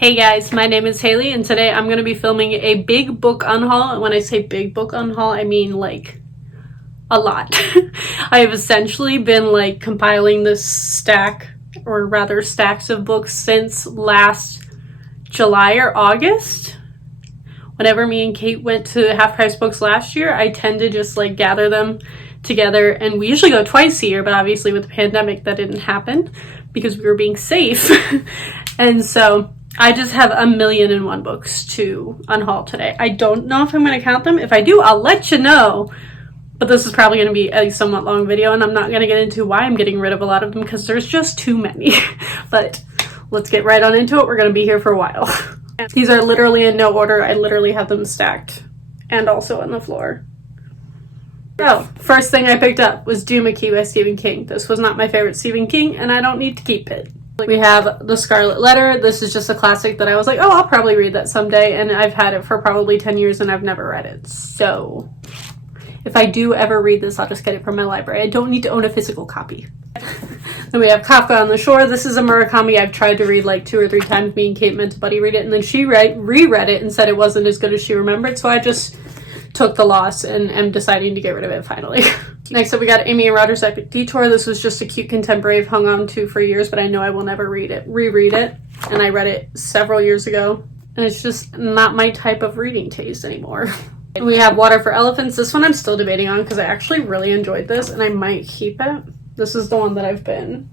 Hey guys, my name is Haley and today I'm going to be filming a big book unhaul. And when I say big book unhaul, I mean like a lot. I have essentially been like compiling this stack, or rather stacks of books since last July or August. Whenever me and Kate went to Half Price Books last year, I tend to just like gather them together, and we usually go twice a year, but obviously with the pandemic that didn't happen because we were being safe. And so I just have 1,000,001 books to unhaul today. I don't know if I'm going to count them. If I do, I'll let you know. But this is probably going to be a somewhat long video, and I'm not going to get into why I'm getting rid of a lot of them because there's just too many. But let's get right on into it. We're going to be here for a while. These are literally in no order. I literally have them stacked and also on the floor. So, first thing I picked up was Duma Key by Stephen King. This was not my favorite Stephen King, and I don't need to keep it. We have The Scarlet Letter. This is just a classic that I was like, oh, I'll probably read that someday, and I've had it for probably 10 years and I've never read it. So if I do ever read this, I'll just get it from my library. I don't need to own a physical copy. Then we have Kafka on the Shore. This is a Murakami I've tried to read like 2 or 3 times. Me and Kate meant to buddy read it, and then she reread it and said it wasn't as good as she remembered, so I just took the loss and am deciding to get rid of it finally. Next up, we got Amy and Roger's Epic Detour. This was just a cute contemporary I've hung on to for years, but I know I will never reread it. And I read it several years ago, and it's just not my type of reading taste anymore. And we have Water for Elephants. This one I'm still debating on because I actually really enjoyed this, and I might keep it. This is the one that I've been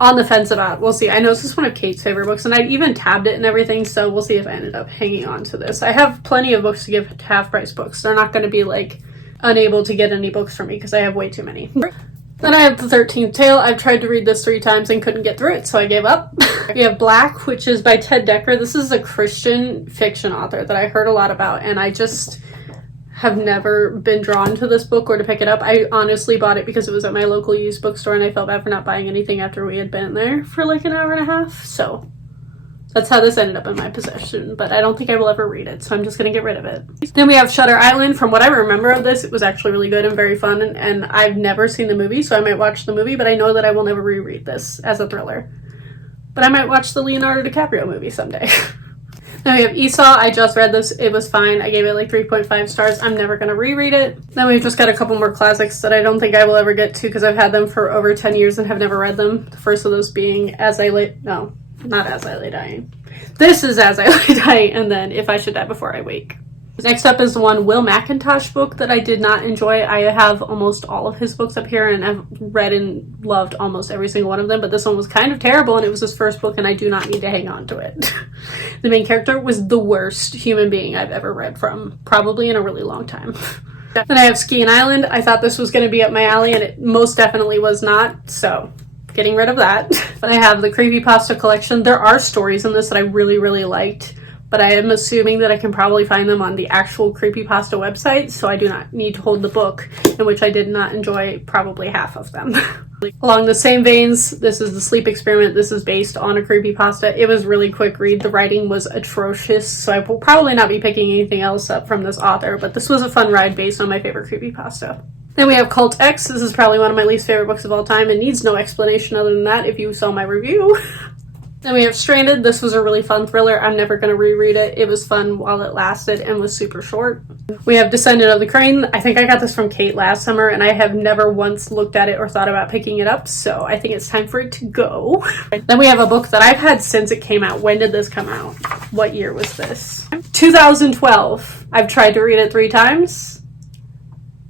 on the fence about. We'll see. I know this is one of Kate's favorite books, and I even tabbed it and everything, so we'll see if I ended up hanging on to this. I have plenty of books to give to Half Price Books. They're not going to be like unable to get any books from me because I have way too many. Then I have The 13th Tale. I've tried to read this 3 times and couldn't get through it, so I gave up. We have Black, which is by Ted Dekker. This is a Christian fiction author that I heard a lot about, and I just have never been drawn to this book or to pick it up. I honestly bought it because it was at my local used bookstore, and I felt bad for not buying anything after we had been there for like an hour and a half. So that's how this ended up in my possession, but I don't think I will ever read it, so I'm just going to get rid of it. Then we have Shutter Island. From what I remember of this, it was actually really good and very fun, and I've never seen the movie, so I might watch the movie, but I know that I will never reread this as a thriller. But I might watch the Leonardo DiCaprio movie someday. Then we have Esau. I just read this. It was fine. I gave it like 3.5 stars. I'm never going to reread it. Then we've just got a couple more classics that I don't think I will ever get to because I've had them for over 10 years and have never read them. The first of those being Not As I Lay Dying. This is As I Lay Dying, and then If I Should Die Before I Wake. Next up is the one Will McIntosh book that I did not enjoy. I have almost all of his books up here, and I've read and loved almost every single one of them, but this one was kind of terrible, and it was his first book, and I do not need to hang on to it. The main character was the worst human being I've ever read from, probably in a really long time. Then I have Ski and Island. I thought this was going to be up my alley, and it most definitely was not, so getting rid of that. Then I have the Creepypasta collection. There are stories in this that I really, really liked, but I am assuming that I can probably find them on the actual Creepypasta website, so I do not need to hold the book, in which I did not enjoy probably half of them. Along the same veins, this is The Sleep Experiment. This is based on a creepypasta. It was really quick read. The writing was atrocious, so I will probably not be picking anything else up from this author, but this was a fun ride based on my favorite creepypasta. Then we have Cult X. This is probably one of my least favorite books of all time. It needs no explanation other than that if you saw my review. Then we have Stranded. This was a really fun thriller. I'm never going to reread it. It was fun while it lasted and was super short. We have Descendant of the Crane. I think I got this from Kate last summer, and I have never once looked at it or thought about picking it up, so I think it's time for it to go. Then we have a book that I've had since it came out. When did this come out? What year was this? 2012. I've tried to read it 3 times,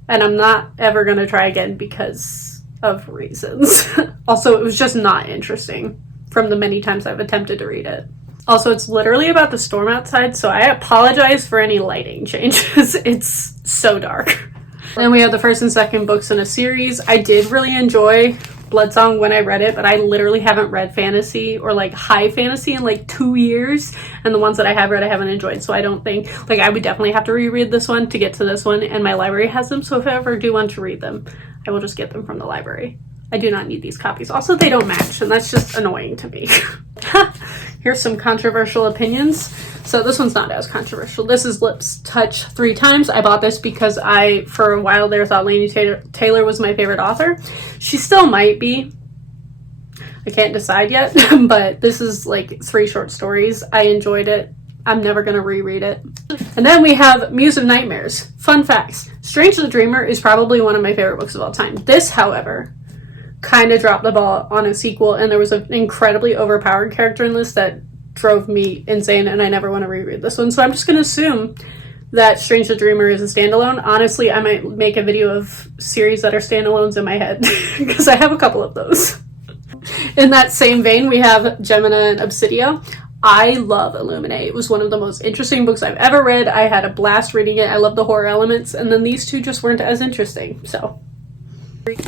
and I'm not ever going to try again because of reasons. Also, it was just not interesting from the many times I've attempted to read it. Also, it's literally about the storm outside, so I apologize for any lighting changes. It's so dark. Then we have the first and second books in a series. I did really enjoy Bloodsong when I read it, but I literally haven't read fantasy or like high fantasy in like 2 years, and the ones that I have read I haven't enjoyed, so I don't think, like, I would definitely have to reread this one to get to this one, and my library has them, so if I ever do want to read them, I will just get them from the library. I do not need these copies. Also, they don't match, and that's just annoying to me. Here's some controversial opinions. So this one's not as controversial. This is Lips Touch 3 Times. I bought this because I, for a while there, thought Laini Taylor was my favorite author. She still might be. I can't decide yet, but this is like 3 short stories. I enjoyed it. I'm never gonna reread it. And then we have Muse of Nightmares. Fun facts. Strange the Dreamer is probably one of my favorite books of all time. This, however, kind of dropped the ball on a sequel, and there was an incredibly overpowered character in this that drove me insane, and I never want to reread this one. So I'm just gonna assume that Strange the Dreamer is a standalone. Honestly, I might make a video of series that are standalones in my head, because I have a couple of those. In that same vein, we have Gemina and Obsidia. I love Illuminate. It was one of the most interesting books I've ever read. I had a blast reading it. I love the horror elements, and then these two just weren't as interesting. So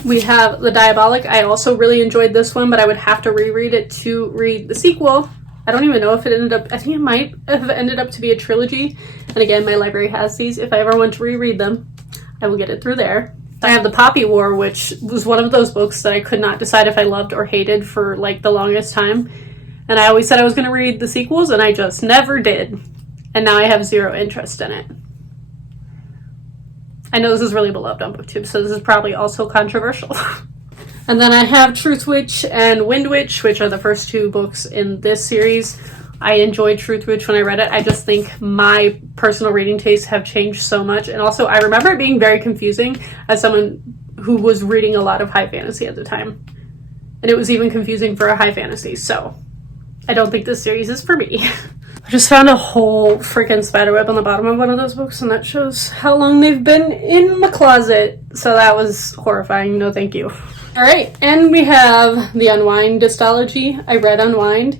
we have The Diabolic. I also really enjoyed this one, but I would have to reread it to read the sequel. I don't even know if it ended up, I think it might have ended up to be a trilogy. And again, my library has these. If I ever want to reread them, I will get it through there. I have The Poppy War, which was one of those books that I could not decide if I loved or hated for like the longest time. And I always said I was going to read the sequels, and I just never did. And now I have 0 interest in it. I know this is really beloved on BookTube, so this is probably also controversial. And then I have Truth Witch and Wind Witch, which are the first 2 books in this series. I enjoyed Truth Witch when I read it. I just think my personal reading tastes have changed so much. And also, I remember it being very confusing as someone who was reading a lot of high fantasy at the time. And it was even confusing for a high fantasy, so I don't think this series is for me. I just found a whole freaking spiderweb on the bottom of one of those books, and that shows how long they've been in my closet. So that was horrifying. No, thank you. All right, and we have the Unwind Dystology. I read Unwind.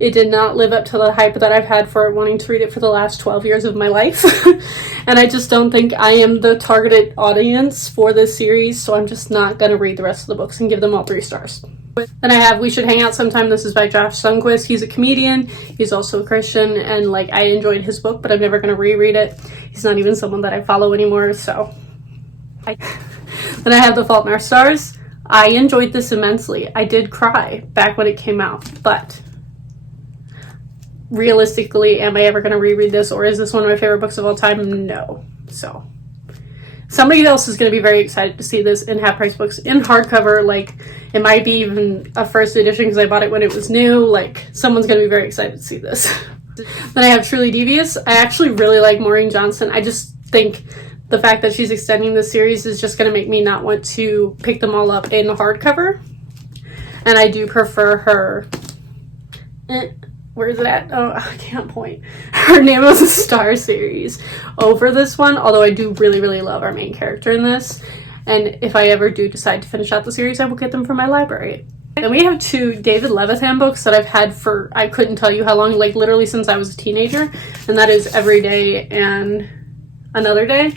It did not live up to the hype that I've had for wanting to read it for the last 12 years of my life. And I just don't think I am the targeted audience for this series, so I'm just not going to read the rest of the books and give them all 3 stars. Then I have We Should Hang Out Sometime. This is by Josh Sundquist. He's a comedian. He's also a Christian, and like I enjoyed his book, but I'm never going to reread it. He's not even someone that I follow anymore, so. Then I have The Fault in Our Stars. I enjoyed this immensely. I did cry back when it came out, but realistically, am I ever going to reread this, or is this one of my favorite books of all time? No. So somebody else is going to be very excited to see this in Half Price Books in hardcover. Like, it might be even a first edition because I bought it when it was new. Like, someone's going to be very excited to see this. Then I have Truly Devious. I actually really like Maureen Johnson. I just think the fact that she's extending this series is just going to make me not want to pick them all up in hardcover. And I do prefer her. Where is it at? Oh, I can't point. Her Name of the Star series over this one, although I do really, really love our main character in this. And if I ever do decide to finish out the series, I will get them from my library. And we have 2 David Levithan books that I've had for, I couldn't tell you how long, like literally since I was a teenager. And that is Every Day and Another Day.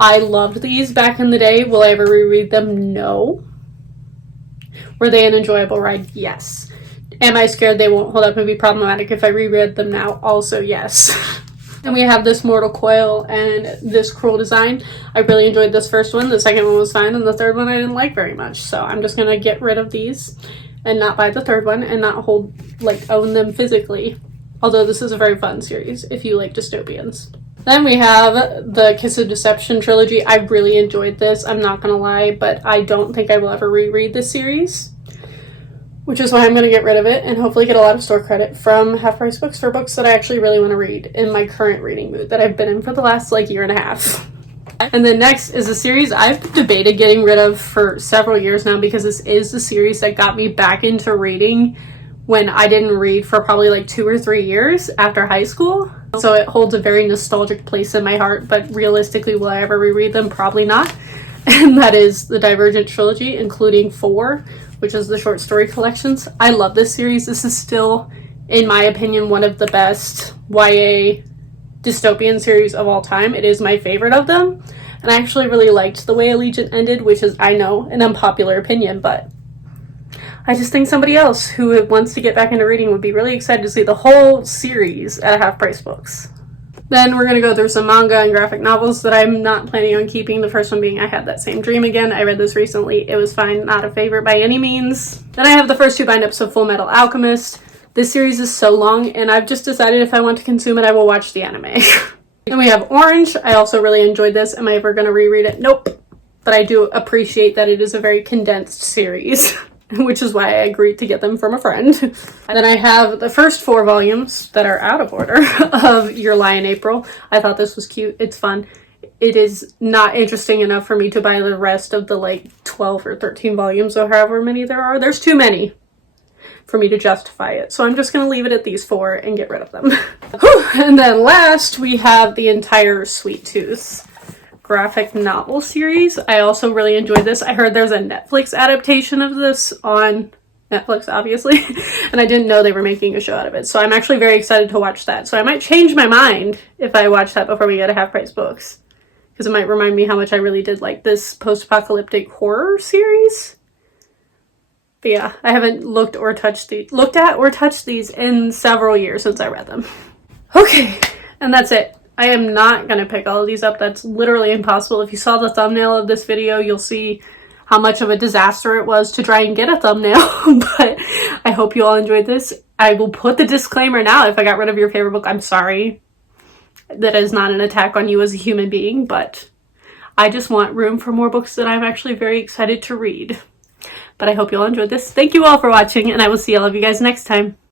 I loved these back in the day. Will I ever reread them? No. Were they an enjoyable ride? Yes. Am I scared they won't hold up and be problematic if I reread them now? Also, yes. And we have This Mortal Coil and This Cruel Design. I really enjoyed this first one. The second one was fine, and the third one I didn't like very much. So I'm just going to get rid of these and not buy the third one and not own them physically. Although this is a very fun series if you like dystopians. Then we have the Kiss of Deception trilogy. I really enjoyed this, I'm not going to lie, but I don't think I will ever reread this series, which is why I'm going to get rid of it and hopefully get a lot of store credit from Half Price Books for books that I actually really want to read in my current reading mood that I've been in for the last year and a half. And then next is a series I've debated getting rid of for several years now, because this is the series that got me back into reading when I didn't read for probably 2 or 3 years after high school. So it holds a very nostalgic place in my heart, but realistically, will I ever reread them? Probably not. And that is the Divergent trilogy, including 4, which is the short story collections. I love this series. This is still, in my opinion, one of the best YA dystopian series of all time. It is my favorite of them. And I actually really liked the way Allegiant ended, which is, I know, an unpopular opinion, but I just think somebody else who wants to get back into reading would be really excited to see the whole series at Half Price Books. Then we're going to go through some manga and graphic novels that I'm not planning on keeping. The first one being I Had That Same Dream Again. I read this recently. It was fine. Not a favorite by any means. Then I have the first 2 bind-ups of Full Metal Alchemist. This series is so long, and I've just decided if I want to consume it, I will watch the anime. Then we have Orange. I also really enjoyed this. Am I ever going to reread it? Nope. But I do appreciate that it is a very condensed series. which is why I agreed to get them from a friend. And then I have the first 4 volumes that are out of order of Your Lie in April. I thought this was cute. It's fun. It is not interesting enough for me to buy the rest of the like 12 or 13 volumes or however many there are. There's too many for me to justify it. So I'm just going to leave it at these 4 and get rid of them. And then last we have the entire Sweet Tooth graphic novel series. I also really enjoyed this. I heard there's a Netflix adaptation of this on Netflix, obviously, and I didn't know they were making a show out of it. So I'm actually very excited to watch that. So I might change my mind if I watch that before we get to Half Price Books, because it might remind me how much I really did like this post-apocalyptic horror series. But yeah, I haven't looked at or touched these in several years since I read them. Okay, and that's it. I am not going to pick all of these up. That's literally impossible. If you saw the thumbnail of this video, you'll see how much of a disaster it was to try and get a thumbnail. But I hope you all enjoyed this. I will put the disclaimer now. If I got rid of your favorite book, I'm sorry. That is not an attack on you as a human being, but I just want room for more books that I'm actually very excited to read. But I hope you all enjoyed this. Thank you all for watching, and I will see all of you guys next time.